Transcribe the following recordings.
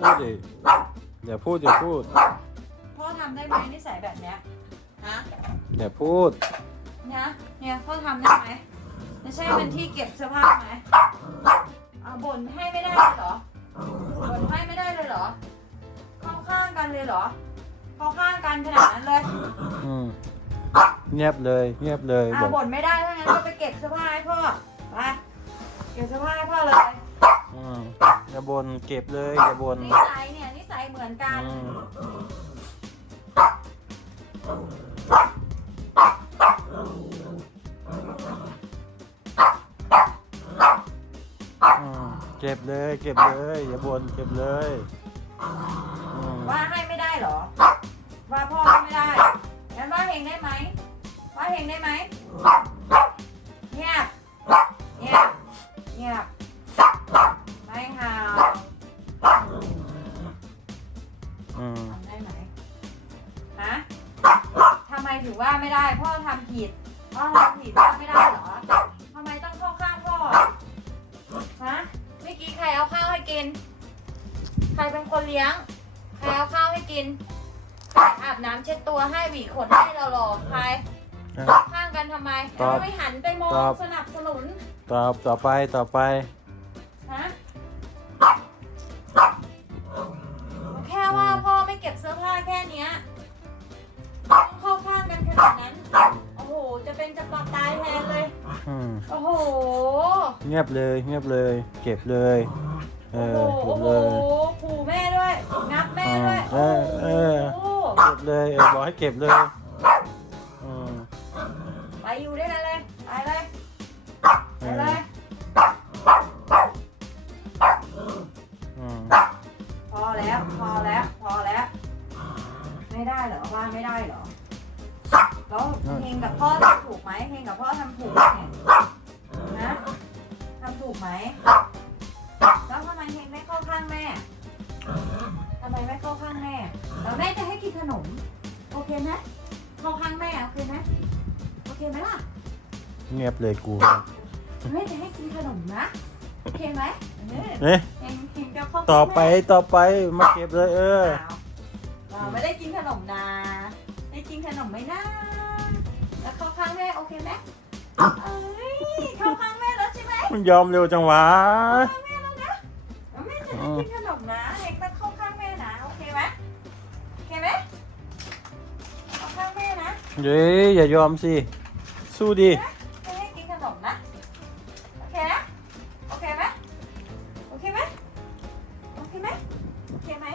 พูดดิอย่าพูดอย่าพูดพ่อทำได้ไหมนิสัยแบบเนี้ยฮะอย่าพูดเนี่ยเนี่ยพ่อทำได้ไหมไม่ใช่เป็นที่เก็บเสื้อผ้าไหมเอาบ่นให้ไม่ได้เลยเหรอบ่นให้ไม่ได้เลยเหรอเข้าข้างกันเลยเหรอเข้าข้างกันขนาดนั้นเลยอืมเงียบเลยเงียบเลยเอาบอกบ่นไม่ได้ถ้างั้นก็ไปเก็บเสื้อผ้าให้พ่อไปเก็บเสื้อผ้าให้พ่อเลย อืมอย่าบนเก็บเลยอย่าบนนิสัยเนี่ยนิสัยเหมือนกัน อืมอืมเก็บเลย เก็บเลย อย่าบนเก็บเลยอื ถึงว่าไม่ได้พ่อทำผิดพ่อทำผิดว่าไม่ได้เหรอทำไมต้องเข้าข้างพ่อฮะเมื่อกี้ใครเอาข้าวให้กิน ใครเป็นคนเลี้ยงใครเอาข้าวให้กินใครอาบน้ำเช็ดตัวให้หวีขนให้เราหรอใครอะ ข้างกันทำไมตอบแล้วไม่หันไปมองตอบ สนับสนุนตอบต่อไปต่อไป เงียบเลยเงียบเลย เก็บเลย เอโอ้โหอเก็โอ้บโหเลยขู่แม่ด้วย งับแม่ด้วย เออเออโอ้โหเก็บเลยเออบอกให้เก็บเลย นขนม โอเคไหมเข้าข้างแม่โอเคไหมโอเคไหมล่ะ เงียบเลยกูแม่จะให้กินขนมนะ โอเคไหมเออเอ๊ะเฮงเฮงจะเข้าข้างต่อไปแม่ต่อไปมาเก็บเลย เออเราไม่ได้กินขนมนะ ได้กินขนมไหมนะ แล้วเข้าข้างแม่โอเคไหมเอ้ยเข้าข้างแม่แล้วใช่ไหมมันยอมเร็วจังวะเข้าข้างแม่แล้วนะแล้วแม่จะได้กินขนมนะเเย้ยอย่ายอมสิ สู้ดิไม่ให้กินขนมนะ โอเคนะ โอเคไหมโอเคไหมโอเคไหมโอเคไหม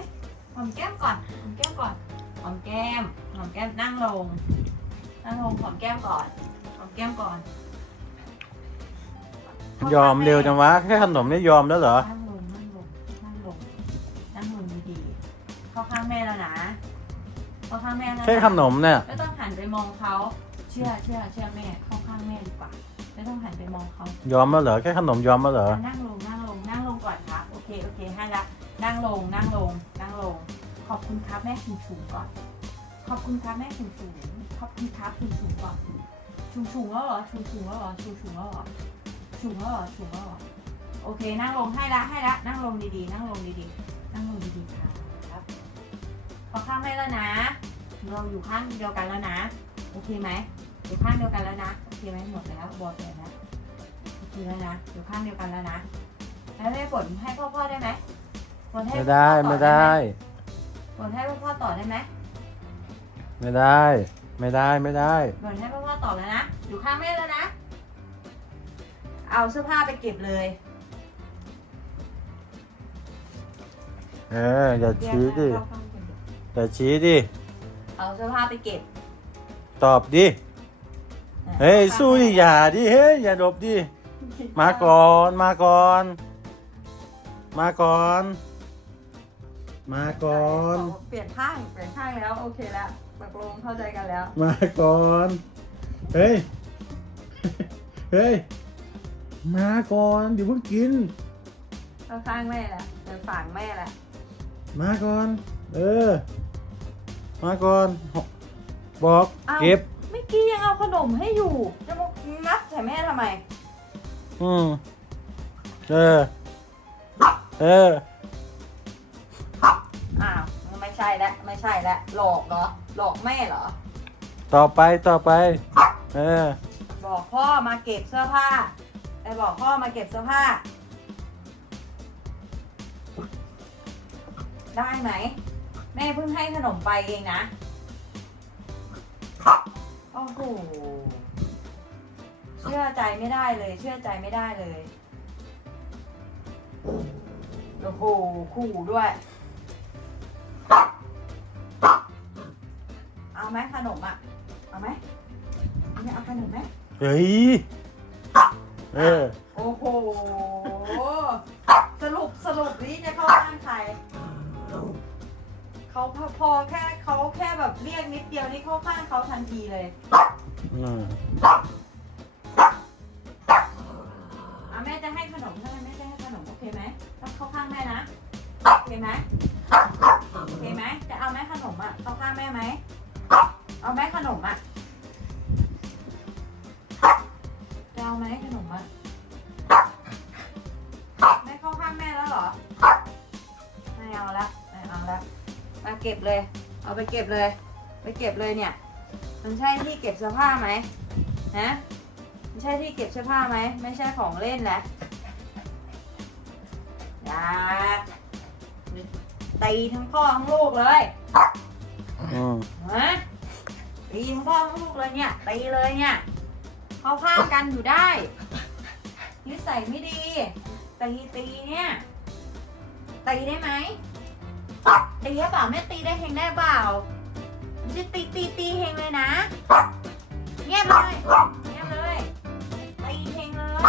หอมแก้มก่อนหอมแก้มก่อนหอมแก้มหอมแก้มนั่งลง นั่งลงหอมแก้มก่อนหอมแก้มก่อนยอมเร็วจังวะแค่ขนมนี่ยอมแล้วเหรอ นั่งลงนั่งลงนั่งลงนั่งลงดีๆเข้าข้างแม่แล้วนะ เข้าข้างแม่แล้วนะแค่ขนมเนี่ยไม่ต้องหันไปมองเขาเชื่อเชื่อเชื่อแม่เข้าข้างแม่ดีกว่าไม่ต้องหันไปมองเขายอมแล้วเหรอแค่ขนมยอมแล้วเหรอนั่งลงนั่งลงนั่งลงก่อนครับโอเคโอเคให้ละนั่งลงนั่งลงนั่งลง ขอบคุณครับแม่ชุงชุงก่อน ขอบคุณครับแม่ชุงชุงขอบคุณครับชุงชุงก่อนชุงชุงแล้วเหรอชุงชุงแล้วเหรอชุงชุงแล้วเหรอชุงแล้วเหรอชุงแล้วเหรอโอเคนั่งลงให้ละให้ละนั่งลงดีๆ นั่งลงดีๆ นั่งลงดีๆครับ ขอข้างแม่แล้วนะ เราอยู่ข้างเดียวกันแล้วนะ โอเคไหมอยู่ข้างเดียวกันแล้วนะ โอเคไหมหมดแล้วบอดเลยนะ โอเคแล้วนะ อยู่ข้างเดียวกันแล้วนะ แล้วแม่ฝนให้พ่อพ่อได้ไหมฝนให้ไม่พ่อได้ต่อไม่ได้ฝนให้พ่อพ่อต่อได้ไหมไม่ได้ ไม่ได้ไม่ได้ฝนให้พ่อพ่อต่อแล้วนะ อยู่ข้างแม่แล้วนะ เอาเสื้อผ้าไปเก็บเลยเอออย่าชี้ดิเข้าข้างคนเดียวอ ย่าชี้ดิ เอาเสื้อผ้าไปเก็บตอบดิ เฮ้ยสู้ดิอย่าดิเฮ้ยอย่าหลบดิ มาก่อนมาก่อน มาก่อน มาก่อนเปลี่ยนข้างเปลี่ยนข้างแล้วโอเคแล้วตกลงเข้าใจกันแล้ว มาก่อน เฮ้ย เฮ้ย มาก่อนอย่าเพิ่งกิน เข้าข้างแม่แหละเดินฝั่งแม่แหละ มาก่อน เออ มาก่อนบอกอ้าวเก็บเมื่อกี้ยังเอาขนมให้อยู่ จะมานับใส่แม่ทำไม อืมเออ เออช่แล้วไม่ใช่แล้วหลอกเหรอ หลอกแม่เหรอ ต่อไปต่อไป เออ บอกพ่อมาเก็บเสื้อผ้าไปบอกพ่อมาเก็บเสื้อผ้า ได้ไหม แม่เพิ่งให้ขนมไปเองนะ โอ้โห เชื่อใจไม่ได้เลย เชื่อใจไม่ได้เลย โอ้โห ขู่ด้วย เอาไหมขนมอะ เอาไหมเนี่ยเอาขนมไหมเฮ้ย เออ เขาพอพอแค่เขาแค่แบบเรียกนิดเดียวนี่เข้าข้างเขาทันทีเลยอืมอะแม่จะให้ขนมใช่ไหมแม่จะให้ขนมโอเคไหมต้องเข้าข้างแม่นะโอเคไหม เก็บเลย เอาไปเก็บเลย ไปเก็บเลยเนี่ย มันใช่ที่เก็บเสื้อผ้าไหมฮะไม่ใช่ที่เก็บเสื้อผ้าไหม ไม่ใช่ของเล่นแหละอย่าตีทั้งพ่อทั้งลูกเลยอืมฮะตีทั้งพ่อทั้งลูกเลยเนี่ยตีเลยเนี่ยเขาข้างกันอยู่ได้นิสัยไม่ดีตีตีเนี่ยตีได้ไหม ตีได้เปล่าแม่ตีได้เฮงได้เปล่าจะตีตีตีเฮงเลยนะเงียบเลยเงียบเลยตีเฮงเลย